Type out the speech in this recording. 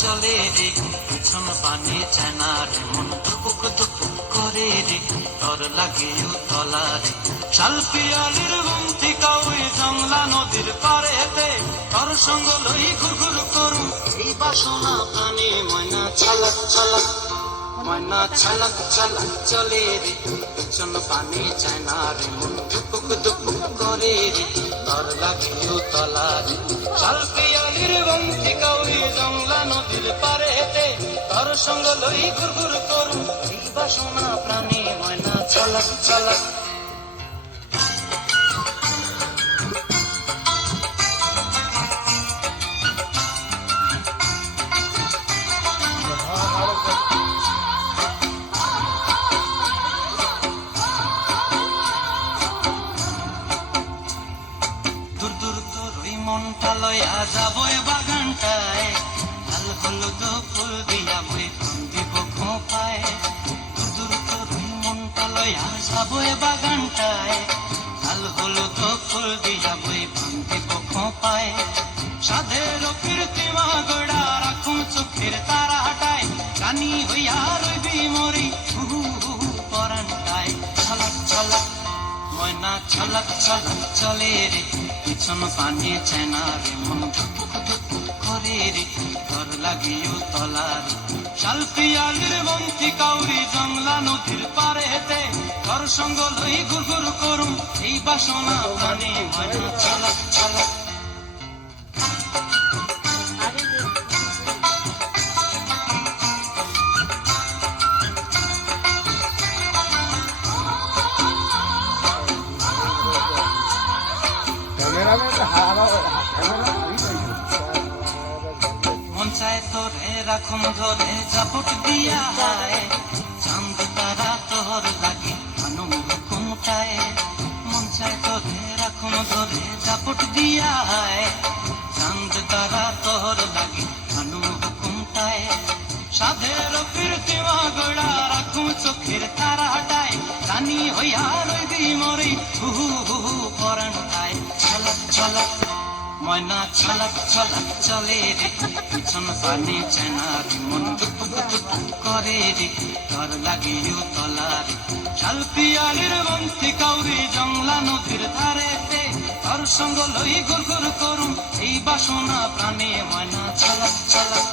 চলে রে পিছন পানে চেনা রে মন দুপুক দুপুক করে রে তর লাগে তলা রে শালপিয়ালির গুমতি কাউই জংলা নদীর পারেতে তর সঙ্গ লই ঘুরঘুর করু এই বাসনা প্রাণে ময়না ছালাক ছালাক ময়না ছালাক ছালাক চলে রে পিছন পানে চেনা রে মন দুপুক দুপুক করে রে তর লাগে তলা রে শালপিয়ালির গুমতি কাউই জংলা নদীর পারেতে তর সঙ্গ লই ঘুরঘুর করু এই বাসনা প্রাণে ময়না ছালাক ছালাক দূর দূর তোর ওই মনটা লয়া যাবো বাগানটায় লাল হলুদ ফুল দিয়া বই দিব খোঁপায় দূর দূর তোর ওই মনটা লয়া যাবো বাগানটায় লাল হলুদ ফুল দিয়া বই দিব খোঁপায় সাধের কীর্তিমা গোড়া রাখুন চোখের তারা হাটায় রানী হইয়া রইবি মরি পরানটায় ছলক ছলক ময়না ছলক ছলক চলে রে পিছন পানে চেনা রে মন ধুক ধুক করে রে ঘর লাগিও তলা রে শালপিয়ালির বন্তি কাউরি জংলা নদীর পারেতে ঘর সঙ্গ লই ঘুরঘুর করুম এই বাসনা প্রাণে ময়না ছলক ছলক মন চায় তোরে রাখুন ধরে জাপট দিয়া হায় চাঁদ তারা তোর লাগে হানুম হুকুমটায় মন চায় তোরে রাখুন ধরে জাপট দিয়া হায় চাঁদ তারা তোর লাগে হানুম হুকুমটায় সাধের কীর্তিমা গোড়া রাখুন চোখের তারা হাটায় রানী হইয়া রইবি মরি হু পরানটায় ছলক ছলক ময়না ছলক ছলক চলে রে পিছন পানে চেনা রে মন দুপুক দুপুক করে রে ঘর লাগিও তলা রে শালপিয়ালির বন্তি কাউরি জংলা নদীর ধারেতে তোর সঙ্গ লই ঘুরঘুর করুম এই বাসনা প্রাণে ময়না ছলক ছলক